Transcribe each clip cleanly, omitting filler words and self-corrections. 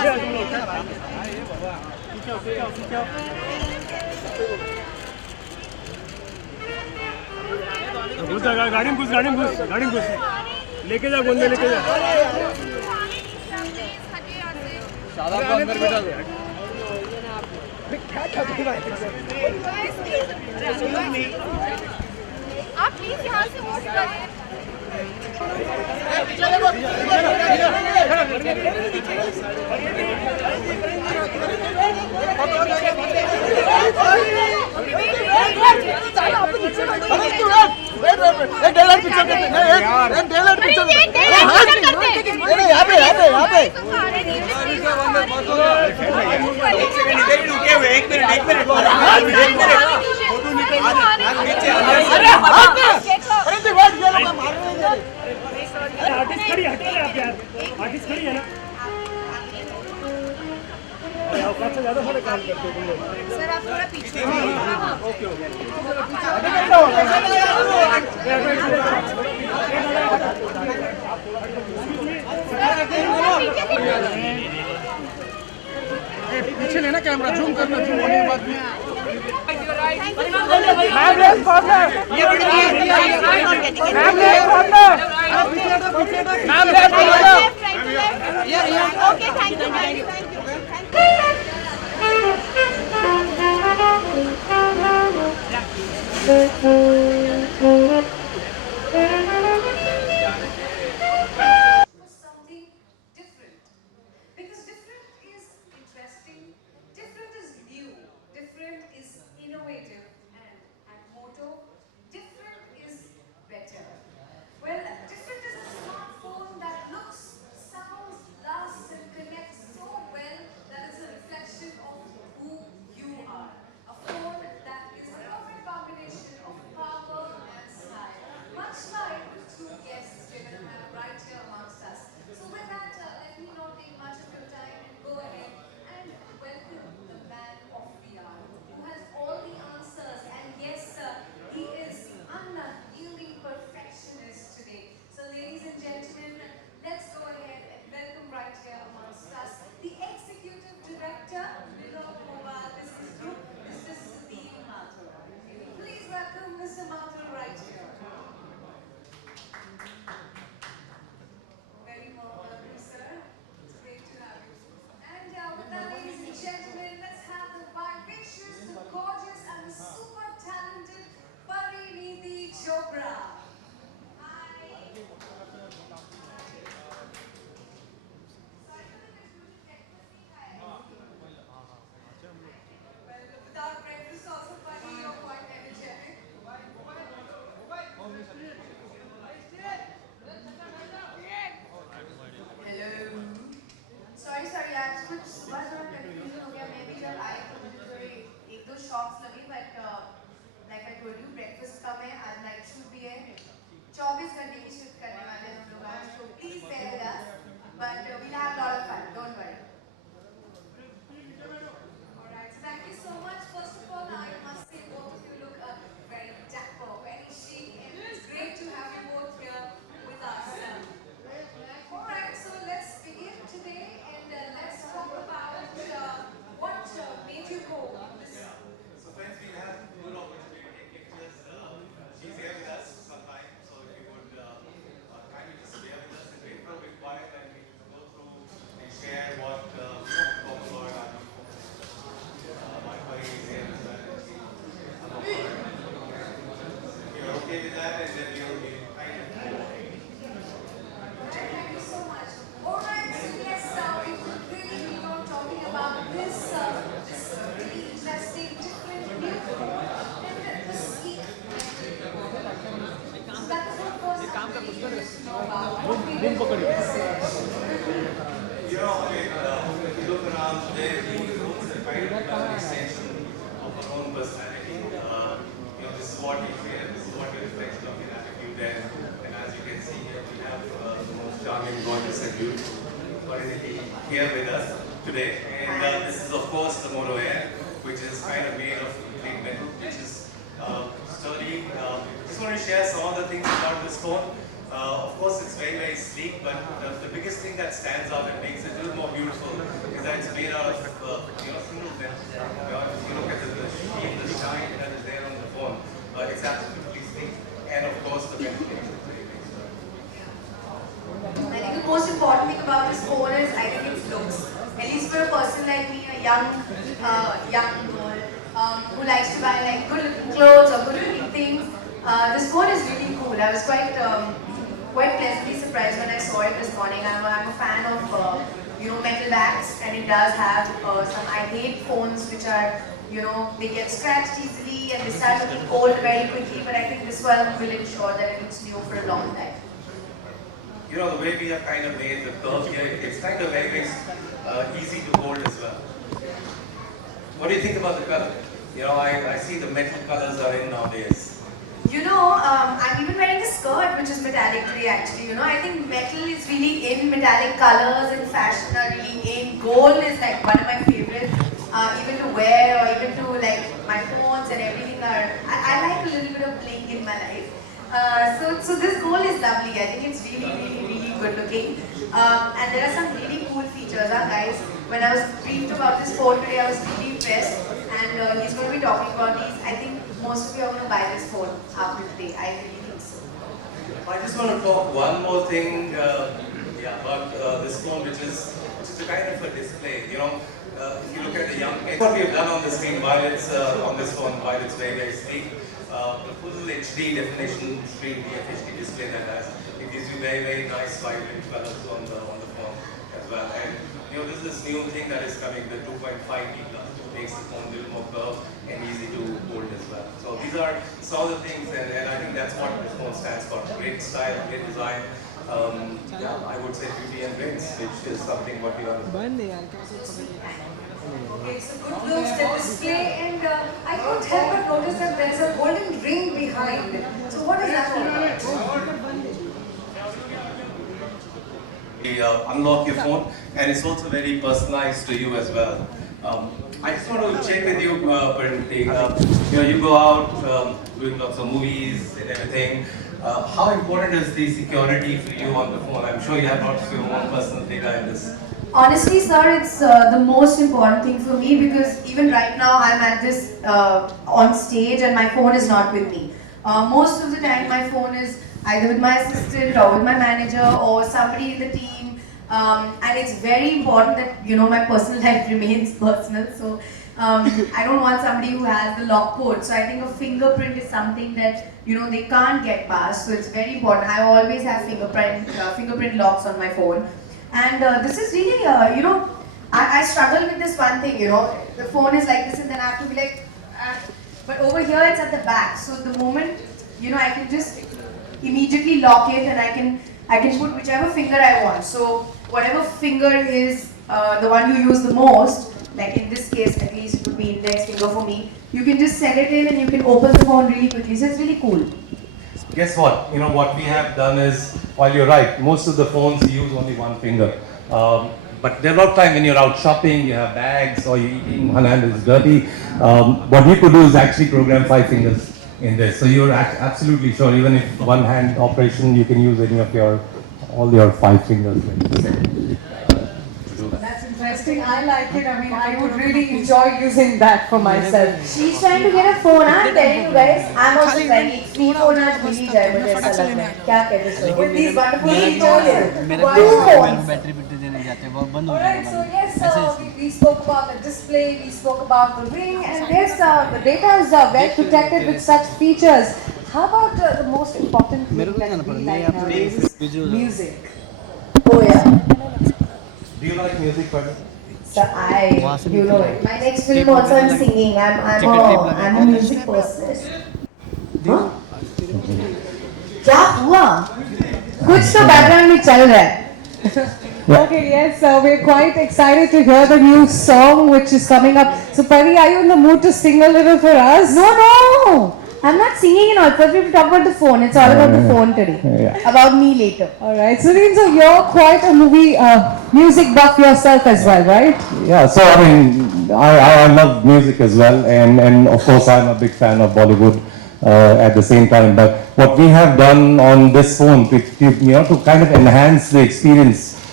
पीछे आ तुम लोग पीछे आओ घुस जा गाड़ी में घुस लेके जा गोंदे लेके जा शादाब को अंदर बिठा दो आप प्लीज यहाँ से मूव करें आर्टिस्ट खड़ी हटो आप यार आर्टिस्ट खड़ी है ना औकात से ज्यादा थोड़े काम करते हो तुम लोग सर आप थोड़ा पीछे ओके पीछे लेना कैमरा जूम करना जूम होने के बाद okay thank you something different because different is interesting, different is new, different is innovative, and at Moto, different is better. Well, different is a smartphone that looks, sounds, lasts and connects so well that it's a reflection of who you are. A phone that is a perfect combination of power and style, much like the two guests we're going to have right here amongst us. So with that, let me not take much of your time and go ahead and welcome the man of VR, who has all the answers, and yes, he is unyielding perfectionist today. So ladies and gentlemen, let's go ahead and welcome right here amongst us the Executive Director, Vinod Mobile Business Group, Mr. Sunil Mathur. Please welcome Mr. Mathur right here. Very warm welcome, sir. It's great to have you. And with that, ladies and gentlemen, let's have the vivacious, the gorgeous, and the super talented Pariniti Chopra. Hi. Sorry for the confusion. Breakfast नहीं खाया है. Well, without breakfast also, Pari, you're quite energetic. Hello sorry आज कुछ सुबह थोड़ा confusion हो गया मैं भी जब आई तो मुझे थोड़े एक दो शॉक्स लगे but like I told you breakfast कम है आज नाइट शूट भी है 24 घंटे की शिफ्ट करने वाले हैं हम लोग आज तो please bear with us but we'll have lot of fun don't worry alright thank you so much first of all I must say both of you look very dapper very chic and it's great to have you both here with us. Alright, so let's begin today and let's talk about what made you go on this. So friends, we have a good opportunity to take pictures. She's here with us sometime, so if you would kindly just bear with us and wait for a bit quiet and we will go through and share what talk about my colleague is here as well. If you're okay with that, and then we'll be kind of Thank you so much. Alright, so yes, we will really be on talking about this really interesting, different, new phone and the sleek. So that's the first thing we need to know about. What we will do is, you know, if you look around today, the rooms are kind of an extension of our own personality. You know, this is what we feel, this is what we reflect on in attitude, and as you can see here, we have the most charming, gorgeous, and beautiful Pariniti here with us today. And this is, of course, the Moto Air, which is kind of made of complete metal, which is sturdy. Just want to share some of the things about this phone. Of course, it's very, very sleek, but the biggest thing that stands out and makes it a little more beautiful is is that it's made out of single metal. If you look at the sheen, the shine that is there on the phone, it's absolutely sleek. And of course, the ventilation is very nice. I think the most important thing about this phone is I think its looks. At least for a person like me, a young girl who likes to buy like good looking clothes or good looking things, this phone is really cool. I was quite pleasantly surprised when I saw it this morning. I'm a fan of metal backs, and it does have some. I hate phones which are they get scratched easily and they start looking old very quickly. But I think this one will ensure that it looks new for a long time. The way we have kind of made the curve here, it's kind of very easy to hold as well. What do you think about the color? I see the metal colors are in nowadays. I'm even wearing a skirt which is metallic today actually. I think metal is really in, metallic colors and fashion are really in. Gold is like one of my favorites, even to wear or even to like my phones and everything are, I like a little bit of bling in my life. So this gold is lovely. I think it's really good looking. And there are some really cool features, guys. When I was briefed about this phone today, I was really impressed. And he's going to be talking about these. I think most of you are going to buy this phone after today. I really think so. I just want to talk one more thing about this phone, which is a kind of a display. If you look at the young kids, what we have done on the screen while it's on this phone, while it's very sleek, the full HD definition screen DFHD display that has, it gives you very nice vibrant colors on the phone as well. And this is this new thing that is coming, the 2.5D plus, which makes the phone a little more curved and easy to hold as well. So these are some of the things, and I think that's what this phone stands for: great style, great design. I would say beauty and brains, which is something what we are. It's a good looks, the display, and I couldn't help but notice that there's a golden ring behind. So what is that all about? Unlock your phone, and it's also very personalized to you as well. I just want to check with you, Parineeti. You go out doing lots of movies and everything. How important is the security for you on the phone? I'm sure you have lots of your own personal data in this. Honestly, sir, it's the most important thing for me because even right now I'm at this on stage and my phone is not with me. Most of the time my phone is either with my assistant or with my manager or somebody in the team, and it's very important that my personal life remains personal. So I don't want somebody who has the lock code. So I think a fingerprint is something that they can't get past. So it's very important. I always have fingerprint locks on my phone. And this is really, I struggle with this one thing, the phone is like this and then I have to be like, but over here it's at the back. So the moment, I can just immediately lock it and I can put whichever finger I want. So whatever finger is the one you use the most, like in this case at least it would be index finger for me, you can just set it in and you can open the phone really quickly. So it's really cool. Guess what? What we have done is, while you're right, most of the phones use only one finger. But there are a lot of times when you're out shopping, you have bags, or you're eating, one hand is dirty. What we could do is actually program 5 fingers in this. So you're absolutely sure, even if one hand operation, you can use any of all your 5 fingers. That's interesting. I like it. I mean, I would really enjoy using that for myself. She's trying to get a phone. I'm telling you guys, I'm also trying it. Free phone आज मिल ही जाए मुझे ऐसा लगता है. क्या कहते हो? With these wonderful features, two phones. Battery बिट्टी देने जाते हैं वो बंद हो Alright, so जाएगा. yes, we spoke about the display, we spoke about the ring, and this the data is well protected with such features. How about the most important thing मेरे को that जाना we पड़ा. like मैं अपने nowadays? Video Music. Oh yeah. Do you like music, Pardon? So you know it. My next film also I'm singing. I'm a music person. Huh? क्या हुआ? कुछ तो background में चल रहा है. Okay, yes, we're quite excited to hear the new song which is coming up. So, Pari, are you in the mood to sing a little for us? No. I'm not singing in all. First we have to talk about the phone. It's all about the phone today. Yeah. About me later. Alright, so you're quite a movie music buff yourself as well, right? Yeah, so I mean, I love music as well, and of course I'm a big fan of Bollywood at the same time. But what we have done on this phone, to kind of enhance the experience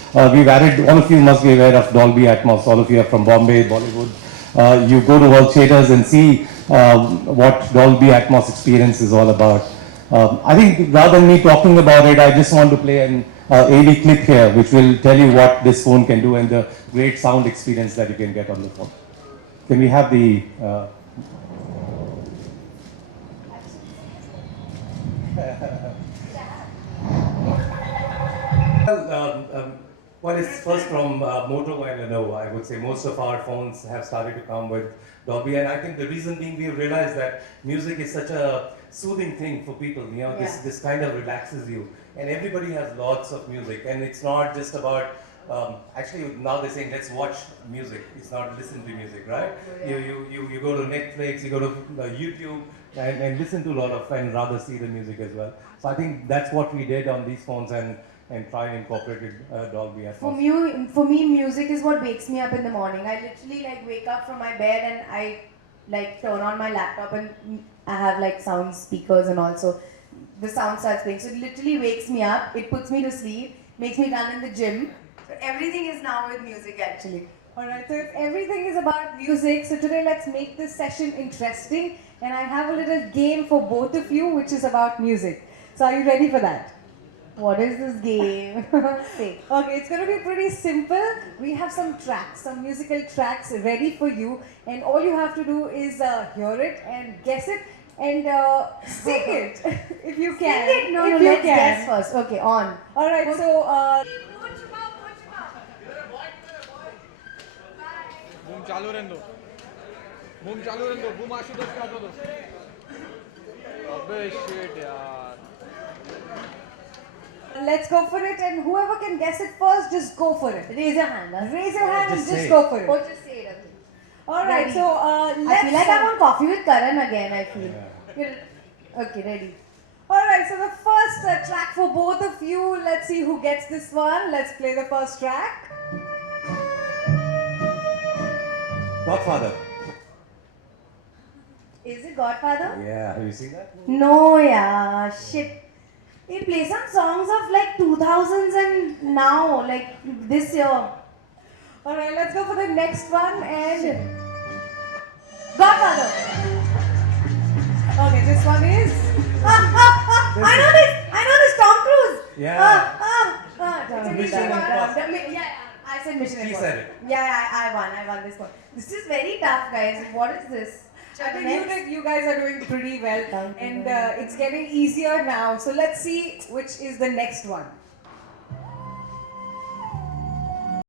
we've added, all of you must be aware of Dolby Atmos. All of you are from Bombay, Bollywood. You go to all theaters and see what Dolby Atmos experience is all about. I think rather than me talking about it, I just want to play an AV clip here, which will tell you what this phone can do and the great sound experience that you can get on the phone. Can we have the... Well, it's first from Moto and Lenovo. I would say most of our phones have started to come with Dolby, and I think the reason being we have realized that music is such a soothing thing for people. You know, this kind of relaxes you, and everybody has lots of music, and it's not just about. Actually, now they're saying let's watch music. It's not listen to music, right? You go to Netflix, you go to YouTube, and listen to a lot of, and rather see the music as well. So I think that's what we did on these phones, and try and incorporate Dolby Atmos. For me, music is what wakes me up in the morning. I literally like wake up from my bed and I like turn on my laptop and I have like sound speakers and also the sound starts playing. So it literally wakes me up. It puts me to sleep, makes me run in the gym. So everything is now with music actually. Alright, so if everything is about music, so today let's make this session interesting, and I have a little game for both of you which is about music. So are you ready for that? What is this game? Say. Okay, it's going to be pretty simple. We have some tracks, some musical tracks ready for you, and all you have to do is hear it and guess it and sing it if you can. Sing it? No, if no, you let's can. guess first. Okay, on. Alright, so boom चालू रहने दो boom Ashutosh का दो अबे shit यार let's go for it, and whoever can guess it first, just go for it. Raise your hand. Huh? Raise your hand and Just just say go for it. Or just say it. Okay. Alright, Ready. so I let's... feel like I'm on Coffee with Karan again, I feel. Okay, ready. Alright, so the first track for both of you. Let's see who gets this one. Let's play the first track. Godfather. Is it Godfather? Yeah, have you seen that? No, yeah, shit. He plays some songs of like 2000s and now, like this year. Alright, let's go for the next one and... Godfather. Okay, this one is... I know this, Tom Cruise. Yeah. Mission Impossible. Yeah, I said Mission She Impossible. said it. Yeah, I won this one. This is very tough, guys. What is this? I think you guys are doing pretty well, and it's getting easier now. So let's see which is the next one.